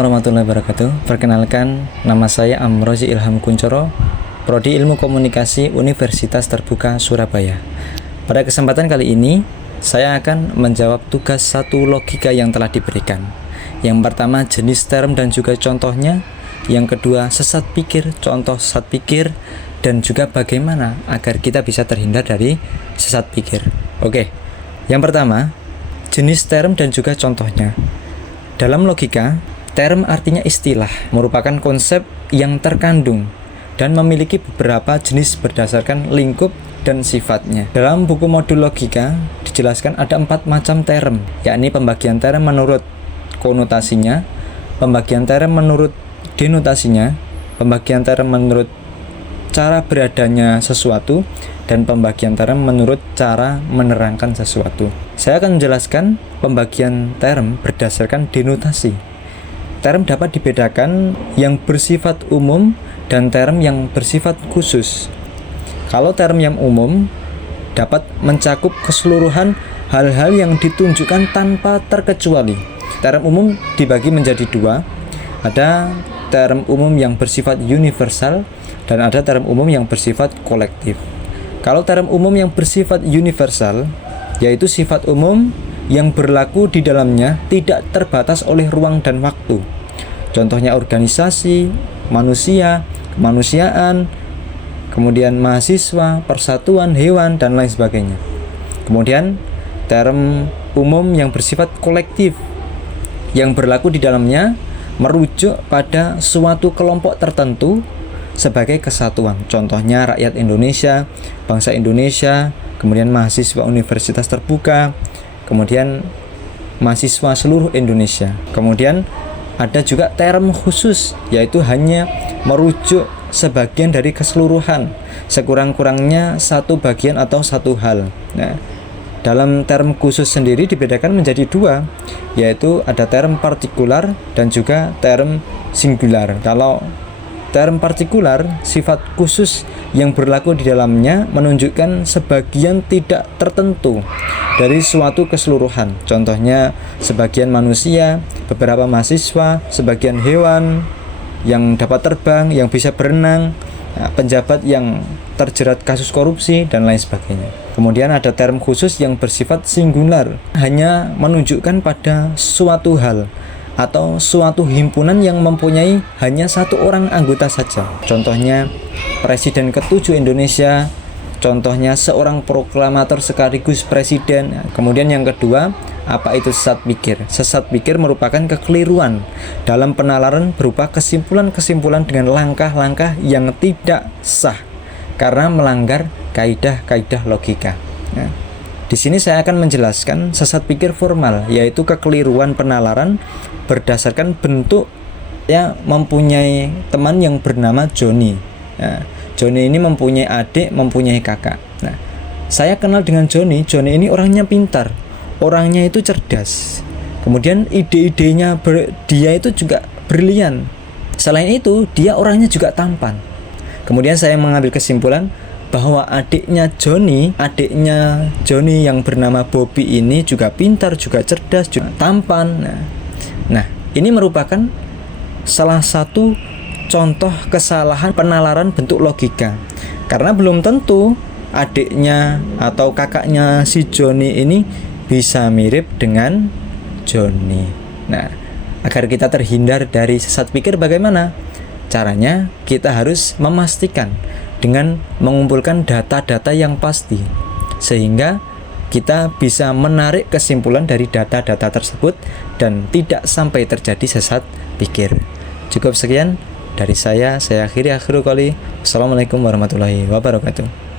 Warahmatullahi wabarakatuh. Perkenalkan, nama saya Amrozi Ilham Kuncoro, Prodi Ilmu Komunikasi Universitas Terbuka Surabaya. Pada kesempatan kali ini, saya akan menjawab tugas satu logika yang telah diberikan. Yang pertama, jenis term dan juga contohnya. Yang kedua, sesat pikir, contoh sesat pikir, dan juga bagaimana agar kita bisa terhindar dari sesat pikir. Oke, yang pertama, jenis term dan juga contohnya. Dalam logika, term artinya istilah, merupakan konsep yang terkandung dan memiliki beberapa jenis berdasarkan lingkup dan sifatnya. Dalam buku modul logika dijelaskan ada 4 macam term, yakni pembagian term menurut konotasinya, pembagian term menurut denotasinya, pembagian term menurut cara beradanya sesuatu, dan pembagian term menurut cara menerangkan sesuatu. Saya akan menjelaskan pembagian term berdasarkan denotasi. Term dapat dibedakan yang bersifat umum dan term yang bersifat khusus. Kalau term yang umum dapat mencakup keseluruhan hal-hal yang ditunjukkan tanpa terkecuali. Term umum dibagi menjadi 2. Ada term umum yang bersifat universal dan ada term umum yang bersifat kolektif. Kalau term umum yang bersifat universal, yaitu sifat umum yang berlaku di dalamnya tidak terbatas oleh ruang dan waktu. Contohnya organisasi, manusia, kemanusiaan, kemudian mahasiswa, persatuan, hewan, dan lain sebagainya. Kemudian term umum yang bersifat kolektif yang berlaku di dalamnya merujuk pada suatu kelompok tertentu sebagai kesatuan. Contohnya rakyat Indonesia, bangsa Indonesia, kemudian mahasiswa Universitas Terbuka, kemudian mahasiswa seluruh Indonesia. Kemudian ada juga term khusus, yaitu hanya merujuk sebagian dari keseluruhan, sekurang-kurangnya satu bagian atau satu hal. Nah, dalam term khusus sendiri dibedakan menjadi 2, yaitu ada term partikular dan juga term singular. Kalau term partikular, sifat khusus yang berlaku di dalamnya menunjukkan sebagian tidak tertentu dari suatu keseluruhan. Contohnya sebagian manusia, beberapa mahasiswa, sebagian hewan yang dapat terbang, yang bisa berenang, penjabat yang terjerat kasus korupsi, dan lain sebagainya. Kemudian ada term khusus yang bersifat singular, hanya menunjukkan pada suatu hal atau suatu himpunan yang mempunyai hanya satu orang anggota saja. Contohnya Presiden ke-7 Indonesia, contohnya seorang proklamator sekaligus presiden. Kemudian yang kedua, apa itu sesat pikir? Sesat pikir merupakan kekeliruan dalam penalaran berupa kesimpulan-kesimpulan dengan langkah-langkah yang tidak sah karena melanggar kaidah-kaidah logika. Nah, di sini saya akan menjelaskan sesat pikir formal, yaitu kekeliruan penalaran berdasarkan bentuk. Ya, mempunyai teman yang bernama Joni. Nah, Joni ini mempunyai adik, mempunyai kakak. Nah, saya kenal dengan Joni. Joni ini orangnya pintar, orangnya itu cerdas. Kemudian ide-idenya dia itu juga brilian. Selain itu, dia orangnya juga tampan. Kemudian saya mengambil kesimpulan bahwa adiknya Joni yang bernama Bobby ini juga pintar, juga cerdas, juga tampan. Nah, ini merupakan salah satu contoh kesalahan penalaran bentuk logika. Karena belum tentu adiknya atau kakaknya si Joni ini bisa mirip dengan Joni. Nah, agar kita terhindar dari sesat pikir bagaimana? Caranya kita harus memastikan dengan mengumpulkan data-data yang pasti, sehingga kita bisa menarik kesimpulan dari data-data tersebut dan tidak sampai terjadi sesat pikir. Cukup sekian dari saya akhiri. Assalamualaikum warahmatullahi wabarakatuh.